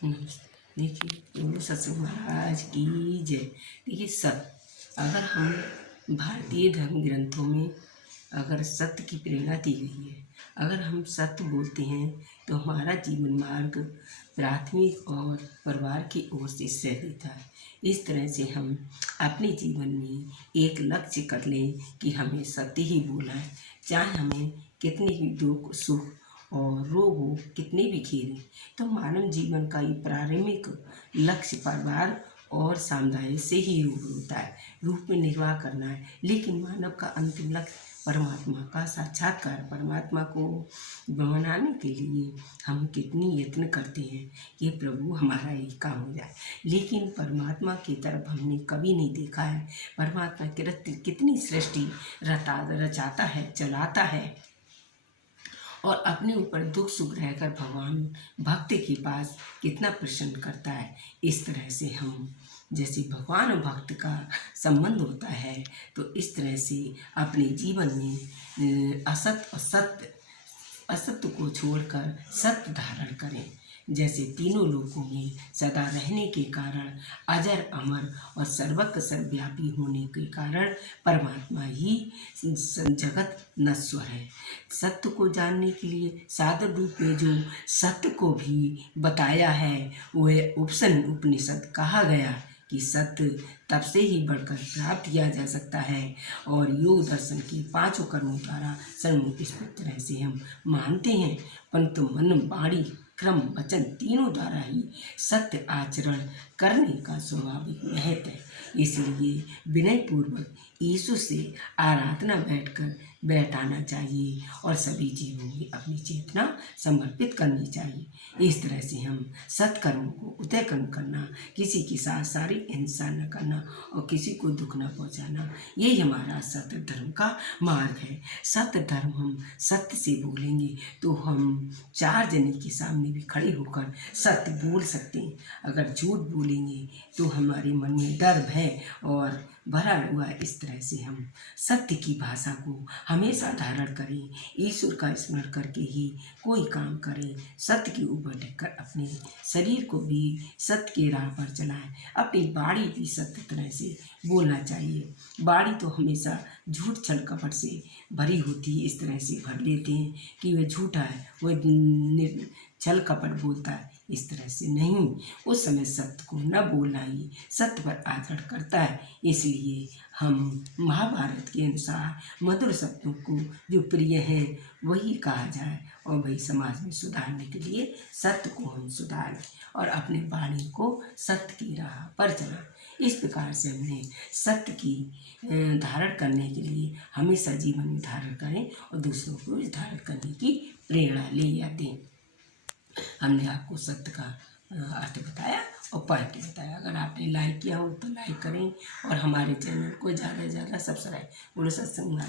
नमस्ते। देखिए, गुरु सत्संग महाराज की जय। देखिए, सत्य, अगर हम भारतीय धर्म ग्रंथों में अगर सत्य की प्रेरणा दी गई है, अगर हम सत्य बोलते हैं तो हमारा जीवन मार्ग प्राथमिक और परिवार की ओर से सह देता है। इस तरह से हम अपने जीवन में एक लक्ष्य कर लें कि हमें सत्य ही बोलना है, चाहे हमें कितने भी दुख सुख और रोग हो, कितने भी खेल। तो मानव जीवन का ये प्रारंभिक लक्ष्य परिवार और समुदाय से ही रूप में निर्वाह करना है। लेकिन मानव का अंतिम लक्ष्य परमात्मा का साक्षात्कार, परमात्मा को बनाने के लिए हम कितनी यत्न करते हैं कि प्रभु हमारा ये काम हो जाए, लेकिन परमात्मा की तरफ हमने कभी नहीं देखा है। परमात्मा कितनी सृष्टि रचाता है, चलाता है, और अपने ऊपर दुख सुख रहकर भगवान भक्त के पास कितना प्रसन्न करता है। इस तरह से हम जैसे भगवान और भक्त का संबंध होता है, तो इस तरह से अपने जीवन में असत्य को छोड़कर सत्य धारण करें। जैसे तीनों लोकों में सदा रहने के कारण, अजर अमर और सर्वत्र सर्वव्यापी होने के कारण परमात्मा ही जगत नश्वर है। सत्य को जानने के लिए साधन रूप में जो सत्य को भी बताया है, वह उपनिषद कहा गया कि सत्य तब से ही बढ़कर प्राप्त किया जा सकता है। और योग दर्शन के पांचों कर्मों द्वारा सर्वमुक्त इस तरह से हम मानते हैं, परंतु मन वाणी क्रम वचन तीनों द्वारा ही सत्य आचरण करने का स्वाभाविक महत्व है। इसलिए विनय पूर्वक यीशु से आराधना बैठाना चाहिए और सभी जीवों में अपनी चेतना समर्पित करनी चाहिए। इस तरह से हम सत्कर्मों को उदय कर्म करना, किसी के साथ शारीरिक हिंसा न करना और किसी को दुख न पहुंचाना, यही हमारा सत्य धर्म का मार्ग है। सत्य धर्म हम सत्य से बोलेंगे तो हम चार जने के सामने भी खड़े होकर सत्य बोल सकते हैं। अगर झूठ बोलेंगे तो हमारे मन में डर भय और भरा हुआ, इस तरह से हम सत्य की भाषा को हमेशा धारण करें। ईश्वर का स्मरण करके ही कोई काम करें। सत्य के ऊपर टिककर अपने शरीर को भी सत्य के राह पर चलाएं। अपनी वाणी भी सत्य तरह से बोलना चाहिए। वाणी तो हमेशा झूठ छल कपट से भरी होती है। इस तरह से भर लेते हैं कि वह झूठा है, वह छल कपट बोलता है। इस तरह से नहीं, उस समय सत्य को न बोलना ही सत्य पर आचरण करता है। इसलिए हम महाभारत के अनुसार मधुर शब्दों को जो प्रिय है वही कहा जाए, और वही समाज में सुधारने के लिए सत्य को हम सुधारें और अपने वाणी को सत्य की राह पर चलाएं। इस प्रकार से हमने सत्य की धारण करने के लिए हमेशा जीवन में धारण करें और दूसरों को इस धारण करने की प्रेरणा ले या दें। हमने आपको सत्य का अर्थ बताया और पढ़ के बताया। अगर आपने लाइक किया हो तो लाइक करें और हमारे चैनल को ज़्यादा से ज़्यादा सब्सक्राइब। बोलो सत्संग।